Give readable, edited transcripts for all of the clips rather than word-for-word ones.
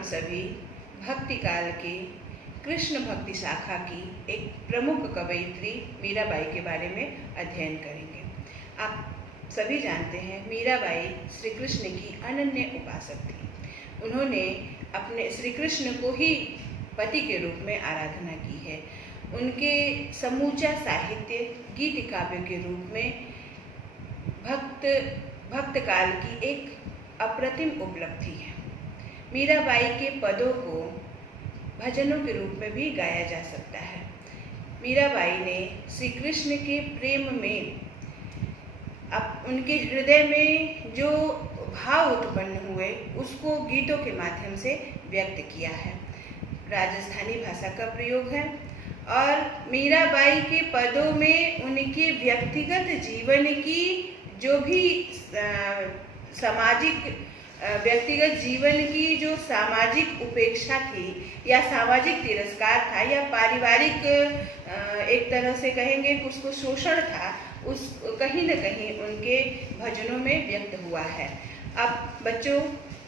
हम सभी भक्ति काल के कृष्ण भक्ति शाखा की एक प्रमुख कवयित्री मीराबाई के बारे में अध्ययन करेंगे। आप सभी जानते हैं मीराबाई श्री कृष्ण की अनन्य उपासक थी। उन्होंने अपने श्री कृष्ण को ही पति के रूप में आराधना की है। उनके समूचा साहित्य गीत काव्य के रूप में भक्त काल की एक अप्रतिम उपलब्धि है। मीराबाई के पदों को भजनों के रूप में भी गाया जा सकता है। मीराबाई ने श्री कृष्ण के प्रेम में उनके हृदय में जो भाव उत्पन्न हुए उसको गीतों के माध्यम से व्यक्त किया है। राजस्थानी भाषा का प्रयोग है और मीराबाई के पदों में उनके व्यक्तिगत जीवन की जो भी व्यक्तिगत जीवन की जो सामाजिक उपेक्षा थी या सामाजिक तिरस्कार था या पारिवारिक एक तरह से कहेंगे उसको शोषण था, उस कहीं न कहीं उनके भजनों में व्यक्त हुआ है। अब बच्चों,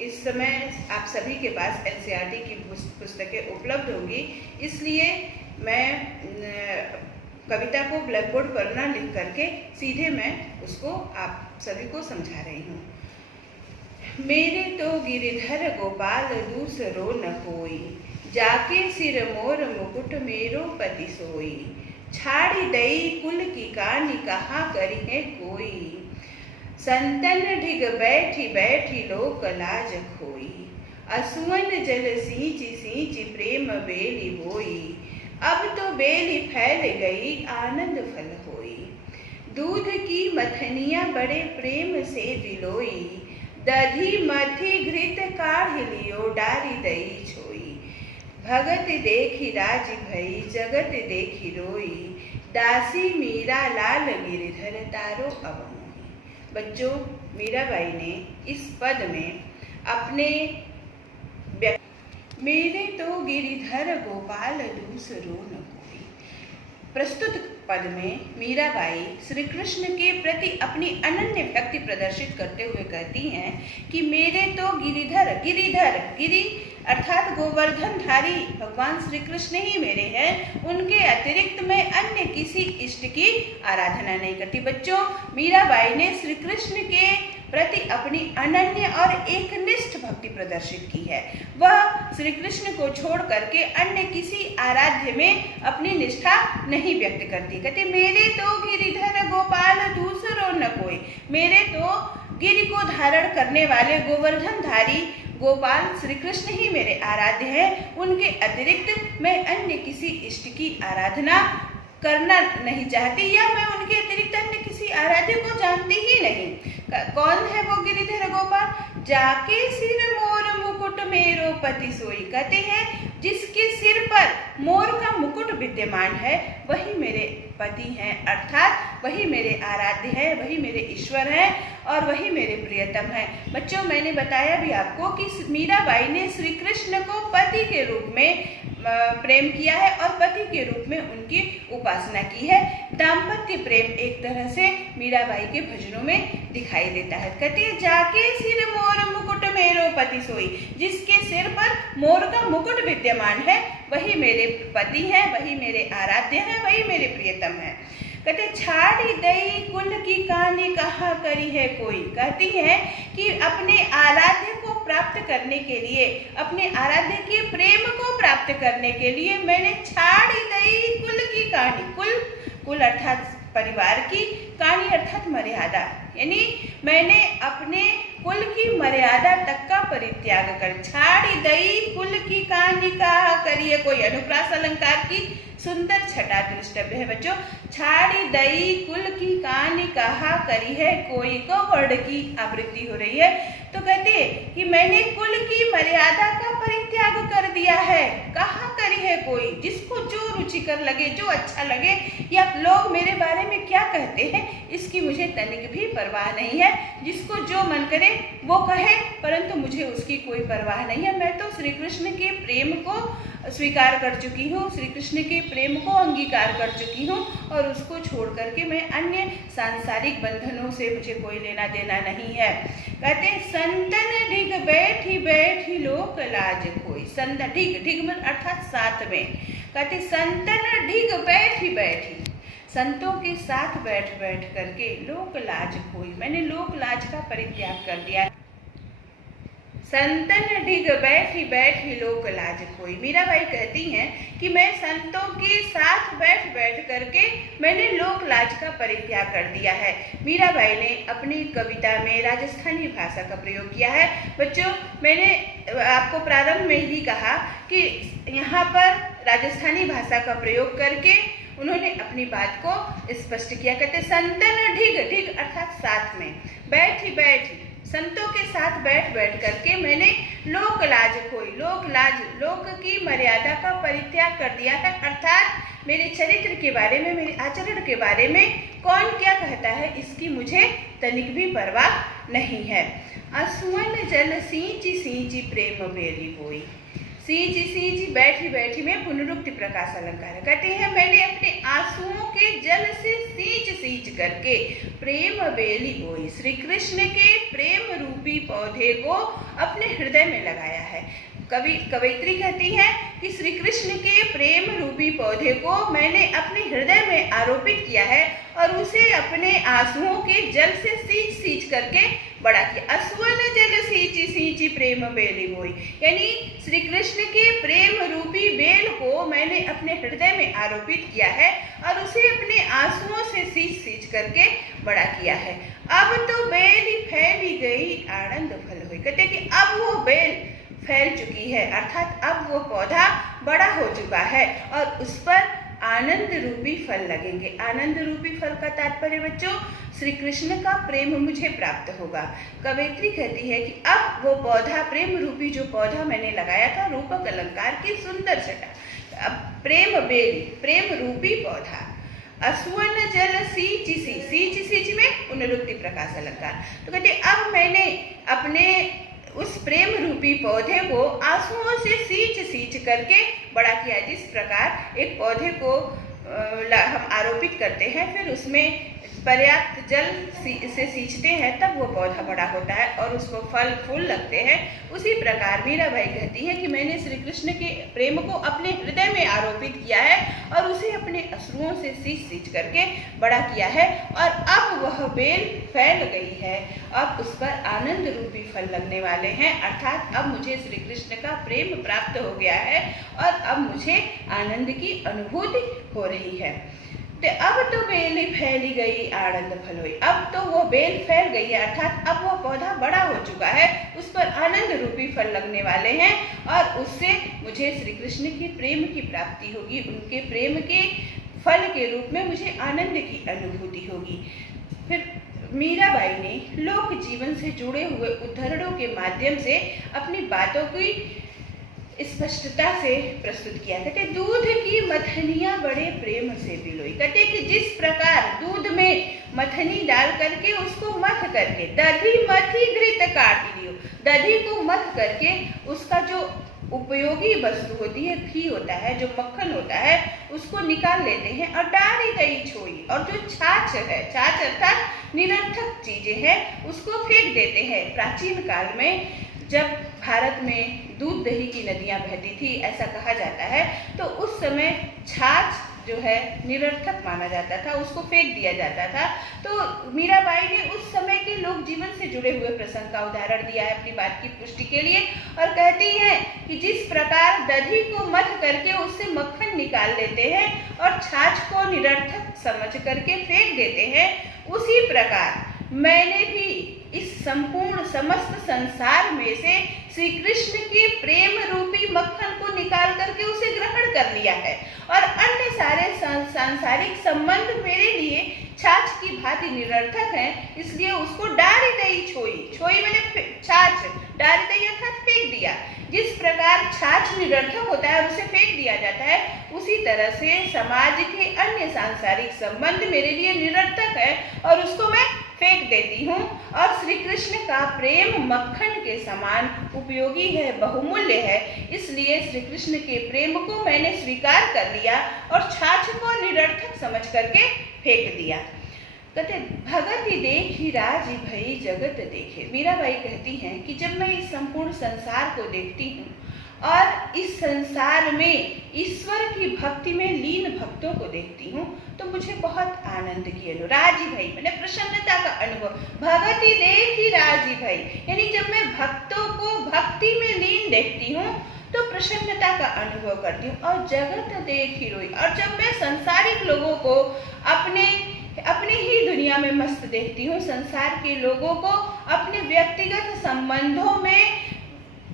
इस समय आप सभी के पास एनसीईआरटी की पुस्तकें उपलब्ध होंगी, इसलिए मैं कविता को ब्लैक बोर्ड पर न लिख करके सीधे मैं उसको आप सभी को समझा रही हूँ। मेरे तो गिरिधर गोपाल दूसरो न कोई, जाके सिर मोर मुकुट मेरो पति सोई। छाड़ी दई कुल की कानी कहा करी है कोई, संतन ढिग बैठी बैठी लोक लाज खोई। असुवन जल सींची सींची प्रेम बेली बोई, अब तो बेली फैल गई आनंद फल होई। दूध की मथनिया बड़े प्रेम से दिलोई, दधी मथी घृत काढ़ लियो डारी दई छोई। भगत देखी राजी भई जगत देखी रोई, दासी मीरा लाल गिरिधर तारो अब मोही। बच्चों, मीराबाई ने इस पद में अपने मेरे तो गिरिधर गोपाल दूसरो न कोई, प्रस्तुत पद में मीराबाई श्री कृष्ण के प्रति अपनी अनन्य भक्ति प्रदर्शित करते हुए कहती हैं कि मेरे तो गिरी अर्थात गोवर्धनधारी भगवान श्री कृष्ण ही मेरे हैं, उनके अतिरिक्त मैं अन्य किसी इष्ट की आराधना नहीं करती। बच्चों, मीराबाई ने श्री कृष्ण के प्रति अपनी अनन्य और एकनिष्ठ भक्ति प्रदर्शित की है। वह श्री कृष्ण को छोड़ करके अन्य किसी आराध्य में अपनी निष्ठा नहीं व्यक्त करती। कहते मेरे तो गिरिधर गोपाल दूसरो न कोई, मेरे तो गिरि को धारण करने वाले गोवर्धनधारी गोपाल श्री कृष्ण ही मेरे आराध्य हैं, उनके अतिरिक्त मैं अन्य किसी इष्ट की आराधना करना नहीं चाहती या मैं उनके अतिरिक्त अन्य किसी आराध्य को जानती ही नहीं। कौन है वो गिरिधर गोपाल? जाके सिर मोर मुकुट मेरो पति सोई, कहते हैं जिसके सिर पर मोर का मुकुट विद्यमान है वही मेरे पति हैं, अर्थात वही मेरे आराध्य हैं, वही मेरे ईश्वर हैं और वही मेरे प्रियतम हैं। बच्चों, मैंने बताया भी आपको कि मीराबाई ने श्री कृष्ण को पति के रूप में प्रेम किया है और पति के रूप में उनकी उपासना की है। दाम्पत्य प्रेम एक तरह से मीराबाई के भजनों में दिखाई देता है। कहते जाके सिर मोर मुकुट मेरो पति सोई, जिसके सिर पर मोर का मुकुट विद्यमान है वही मेरे पति हैं, वही मेरे आराध्य हैं, वही मेरे प्रियतम हैं। कहते छाड़ी दई कुल की कहानी कहा करी है कोई, कहती है कि अपने आराध्य को प्राप्त करने के लिए, अपने आराध्य के प्रेम को प्राप्त करने के लिए मैंने छाड़ी दई कुल की कहानी, कुल अर्थात परिवार की, कहानी अर्थात मर्यादा, यानी मैंने अपने कुल की मर्यादा तक का परित्याग कर, छाड़ी दई कुल की कहानी कहा करिए कोई, अनुप्रास अलंकार की सुंदर छटा दृष्टव्य है। बच्चों, छाड़ी दई कुल की कहानी कहा करी है कोई को वर्ण की आवृत्ति हो रही है, तो कहते कि मैंने कुल की मर्यादा का परित्याग त्याग कर दिया है, कहाँ करी है कोई। जिसको जो रुचिकर लगे, जो अच्छा लगे, या लोग मेरे बारे में क्या कहते हैं, इसकी मुझे तनिक भी परवाह नहीं है। जिसको जो मन करे वो कहे, परंतु मुझे उसकी कोई परवाह नहीं है। मैं तो श्री कृष्ण के प्रेम को स्वीकार कर चुकी हूँ, श्री कृष्ण के प्रेम को अंगीकार कर चुकी हूँ, और उसको छोड़ करके मैं अन्य सांसारिक बंधनों से मुझे कोई लेना देना नहीं है। कहते संतन ढिग बैठी बैठी लोक लाज कोई। संत ढिग, ढिग अर्थात साथ में। कहते संतन ढिग बैठी बैठी, संतों के साथ बैठ बैठ करके लोक लाज कोई, मैंने लोक लाज का परित्याग कर दिया। संतन ढिग बैठी बैठी लोक लाज कोई। मीराबाई कहती हैं कि मैं संतों के साथ बैठ बैठ करके मैंने लोक लाज का परित्याग कर दिया है। मीराबाई ने अपनी कविता में राजस्थानी भाषा का प्रयोग किया है। बच्चों, मैंने आपको प्रारंभ में ही कहा कि यहाँ पर राजस्थानी भाषा का प्रयोग करके उन्होंने अपनी बात को स्पष्ट किया। कहते संतन ढिग, ढिग अर्थात साथ में, बैठी बैठी, संतों के साथ बैठ बैठ करके मैंने लोक लाज कोई, लोक लाज, लोक की मर्यादा का परित्याग कर दिया है। अर्थात मेरे चरित्र के बारे में, मेरे आचरण के बारे में कौन क्या कहता है, इसकी मुझे तनिक भी परवाह नहीं है। असुवन जल सींची सींची प्रेम बेली बोई। सींची सींची, बैठी बैठी में पुनरुक्ति प्रकाश अलंकार है। कहते हैं मैंने अपने आंसुओं के जल से सींच सींच करके प्रेम बेली बोई, श्री कृष्ण के प्रेम रूपी पौधे को अपने हृदय में लगाया है। कवयित्री कहती है कि श्री कृष्ण के प्रेम रूपी पौधे को मैंने अपने हृदय में आरोपित किया है और उसे अपने आंसुओं के जल से सींच सींच करके बड़ा किया। असुवन जल सींची सींची प्रेम बेली बोई, यानी श्री कृष्ण के प्रेम रूपी बेल को मैंने अपने हृदय में आरोपित किया है और उसे अपने आंसुओं से सींच सींच करके बड़ा किया है। अब तो बेल फैली गई आनंद फल हुई। कहते कि अब वो बेल फैल चुकी है, अर्थात अब वो पौधा बड़ा हो चुका है और उस पर आनंद रूपी फल लगेंगे। आनंद रूपी फल का तात्पर्य बच्चों, श्री कृष्ण का प्रेम मुझे प्राप्त होगा। कवयित्री कहती है कि अब वो पौधा, प्रेम रूपी जो पौधा मैंने लगाया था, रूपक अलंकार की सुंदर छटा, अब प्रेम बेल, प्रेम रूपी पौधा। असुवन जल सींच सींच सींच में पुनरुक्ति प्रकाश अलंकार। तो कहते अब मैंने अपने उस प्रेम रूपी पौधे को आंसुओं से सींच सींच करके बड़ा किया। जिस प्रकार एक पौधे को हम आरोपित करते हैं, फिर उसमें पर्याप्त जल से सींचते हैं, तब वो पौधा बड़ा होता है और उसको फल फूल लगते हैं। उसी प्रकार मीराबाई कहती है कि मैंने श्री कृष्ण के प्रेम को अपने हृदय में आरोपित किया है और उसे अपने अश्रुओं से सींच सींच करके बड़ा किया है और अब वह बेल फैल गई है, अब उस पर आनंद रूपी फल लगने वाले हैं। अर्थात अब मुझे श्री कृष्ण का प्रेम प्राप्त हो गया है और अब मुझे आनंद की अनुभूति हो रही है। तो अब तो बेल फैली गई आनंद फल हुई। अब तो वो बेल फैल गई है, अर्थात अब वो पौधा बड़ा हो चुका है, उस पर आनंद रूपी फल लगने वाले हैं और उससे मुझे श्री कृष्ण की प्रेम की प्राप्ति होगी। उनके प्रेम के फल के रूप में मुझे आनंद की अनुभूति होगी। फिर मीराबाई ने लोक जीवन से जुड़े हुए उदाहरणों के माध्यम से अपनी बातों की स्पष्टता से प्रस्तुत किया। कहते दूध की मथनियां बड़े प्रेम से पिलोई। कहते कि जिस प्रकार दूध में मथनी डाल करके उसको मथ करके, दधी मथी घृत काट लियो, दधी को मथ करके उसका जो उपयोगी वस्तु होती है, घी होता है, जो मक्खन होता है, उसको निकाल लेते हैं और डाली दही छोई, और जो छाछ है, छाछ अर्थात निरर्थक चीजें हैं, उसको फेंक देते हैं। प्राचीन काल में जब भारत में दूध दही की नदियां बहती थी, ऐसा कहा जाता है, तो उस समय छाछ जो है निरर्थक माना जाता था, उसको फेंक दिया जाता था। तो मीराबाई ने उस समय के लोक जीवन से जुड़े हुए प्रसंग का उदाहरण दिया है अपनी बात की पुष्टि के लिए और कहती है कि जिस प्रकार दही को मथ करके उससे मक्खन निकाल लेते हैं और छाछ को निरर्थक समझ करके फेंक देते हैं, उसी प्रकार मैंने भी इस संपूर्ण समस्त संसार में से श्री कृष्ण के प्रेम रूपी मक्खन को निकाल करके उसे ग्रहण कर लिया है और अन्य सारे सांसारिक संबंध मेरे लिए छाछ की भांति निरर्थक हैं, इसलिए उसको डारी दही छोई, छोई मैंने छाछ, डारी दही अर्थात फेंक दिया, जिस प्रकार छाछ निरर्थक होता है और उसे फेंक दिया जाता है, उसी तरह से समाज के अन्य सांसारिक संबंध मेरे लिए निरर्थक है और उसको मैं फेंक देती हूँ। और श्री कृष्ण का प्रेम मक्खन के समान उपयोगी है, बहुमूल्य है, इसलिए श्री कृष्ण के प्रेम को मैंने स्वीकार कर लिया और छाछ को निरर्थक समझ करके फेंक दिया। कहते भगति देखी राजी भई जगत देखे। मीराबाई कहती हैं कि जब मैं इस संपूर्ण संसार को देखती हूँ और इस संसार में ईश्वर की भक्ति में लीन भक्तों को देखती हूँ तो मुझे बहुत आनंद की अनुभव, राजी भाई मैंने प्रसन्नता का अनुभव, भगति देखी राजी भाई, यानी जब मैं भक्तों को भक्ति में लीन देखती हूँ तो प्रसन्नता का अनुभव करती हूँ। और जगत देखी रोई, और जब मैं संसारिक लोगों को अपनी ही दुनिया में मस्त देखती हूँ, संसार के लोगों को अपने व्यक्तिगत संबंधों में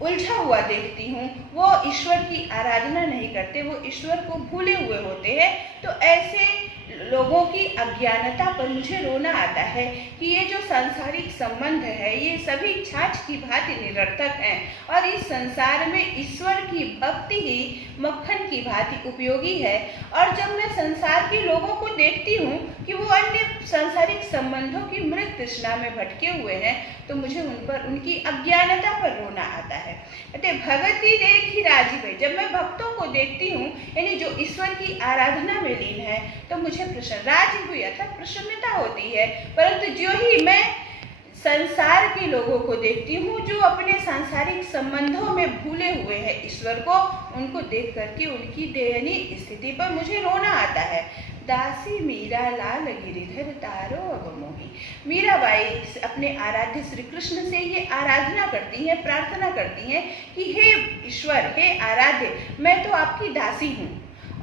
उलझा हुआ देखती हूँ, वो ईश्वर की आराधना नहीं करते, वो ईश्वर को भूले हुए होते हैं, तो ऐसे लोगों की अज्ञानता पर मुझे रोना आता है कि ये जो सांसारिक संबंध है ये सभी छाछ की भांति निरर्थक हैं और इस संसार में ईश्वर की भक्ति ही मक्खन की भांति उपयोगी है। और जब मैं संसार के लोगों को देखती हूँ कि वो अन्य सांसारिक संबंधों की मृत तृष्णा में भटके हुए हैं तो मुझे उन पर उनकी अज्ञानता पर रोना आता है। कहते भगति देखी राजी भाई, जब मैं भक्तों को देखती हूँ यानी जो ईश्वर की आराधना में लीन है तो मुझे राजी हुई अर्थात प्रसन्नता होती है। परंतु जो ही मैं संसार के लोगों को देखती हूँ जो अपने सांसारिक संबंधों में भूले हुए हैं ईश्वर को, उनको देख करके उनकी दयनीय स्थिति पर मुझे रोना आता है। दासी मीरा लाल गिरिधर तारो अब मोही। मीराबाई अपने आराध्य श्री कृष्ण से ये आराधना करती हैं, प्रार्थना करती हैं कि हे ईश्वर, हे आराध्य, मैं तो आपकी दासी हूँ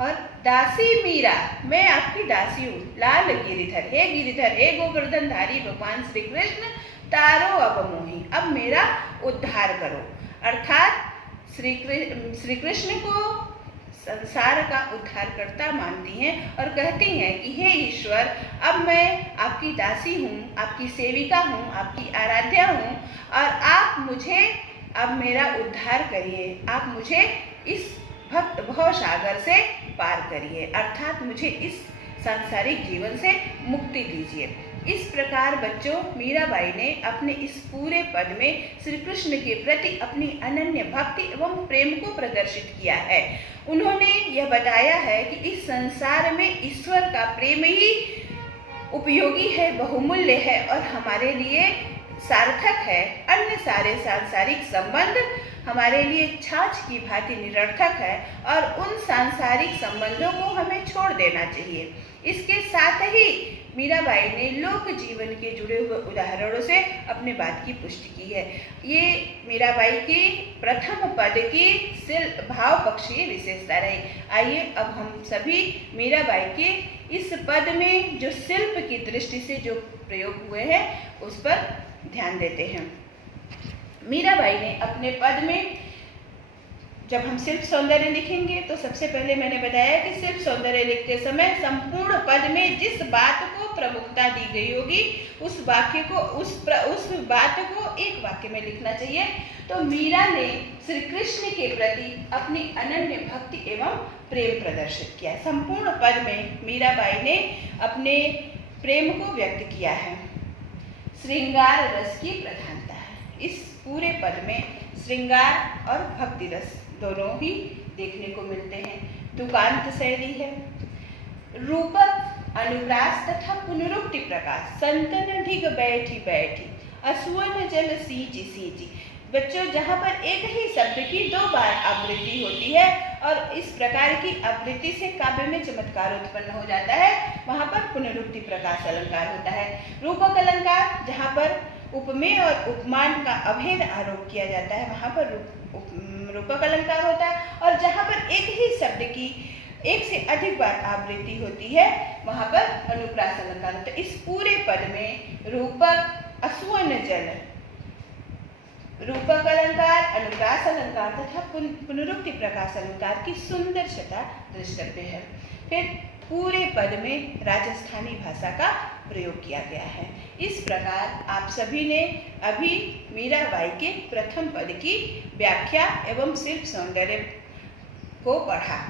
और दासी मीरा, मैं आपकी दासी हूँ। लाल गिरिधर, हे गिरिधर, हे गोवर्धनधारी भगवान श्री कृष्ण, तारो अब मोही, अब मेरा उद्धार करो। अर्थात श्री कृष्ण को संसार का उद्धारकर्ता मानती हैं और कहती हैं कि हे ईश्वर, अब मैं आपकी दासी हूँ, आपकी सेविका हूँ, आपकी आराध्या हूँ और आप मुझे अब मेरा उद्धार करिए, आप मुझे इस भक्त भव सागर से पार करिए, अर्थात मुझे इस सांसारिक जीवन से मुक्ति दीजिए। इस प्रकार बच्चों मीराबाई ने अपने इस पूरे पद में श्री कृष्ण के प्रति अपनी अनन्य भक्ति एवं प्रेम को प्रदर्शित किया है। उन्होंने यह बताया है कि इस संसार में ईश्वर का प्रेम ही उपयोगी है, बहुमूल्य है और हमारे लिए सार्थक है। अन्य सारे सांसारिक संबंध हमारे लिए छाछ की भांति निरर्थक है और उन सांसारिक संबंधों को हमें छोड़ देना चाहिए। इसके साथ ही मीराबाई ने लोक जीवन के जुड़े हुए उदाहरणों से अपने बात की पुष्टि की है। ये मीराबाई की प्रथम पद की भाव पक्षीय विशेषता रही। आइए अब हम सभी मीराबाई के इस पद में जो शिल्प की दृष्टि से जो प्रयोग हुए हैं उस पर ध्यान देते हैं। मीराबाई ने अपने पद में, जब हम शिल्प सौंदर्य लिखेंगे तो सबसे पहले मैंने बताया कि शिल्प सौंदर्य लिखते समय संपूर्ण पद में जिस बात को प्रमुखता दी गई होगी उस वाक्य को उस बात को एक वाक्य में लिखना चाहिए। तो मीरा ने श्री कृष्ण के प्रति अपनी अनन्य भक्ति एवं प्रेम प्रदर्शित किया। संपूर्ण पद में मीराबाई ने अपने प्रेम को व्यक्त किया है। श्रृंगार रस की प्रधानता है। इस पूरे पद में श्रृंगार और भक्ति रस दोनों ही देखने को मिलते हैं। तुकांत शैली है। रूपक, अनुप्रास तथा पुनरुक्ति प्रकाश। संतन ढिग बैठी बैठी, असुवन जल सींची सींची। बच्चों, जहाँ पर एक ही शब्द की 2 बार आवृत्ति होती है और इस प्रकार की आवृत्ति से काव्य में चमत्कार उत्पन्न हो जाता है, वहाँ पर पुनरुक्ति प्रकाश अलंकार होता है। रूपक अलंकार, जहाँ पर उपमेय और उपमान का अभेद आरोप किया जाता है, वहाँ पर रूपक अलंकार होता है। और जहाँ पर एक ही शब्द की 1 से अधिक बार आवृत्ति होती है, वहाँ पर अनुप्रास अलंकार होता है। इस पूरे पद में रूपक, असुवन जल, रूपक अलंकार, अनुप्रास अलंकार तथा पुनरुक्ति प्रकाश अलंकार की सुंदर छटा दृष्टव्य है। फिर पूरे पद में राजस्थानी भाषा का प्रयोग किया गया है। इस प्रकार आप सभी ने अभी मीराबाई के प्रथम पद की व्याख्या एवं शिल्प सौंदर्य को पढ़ा।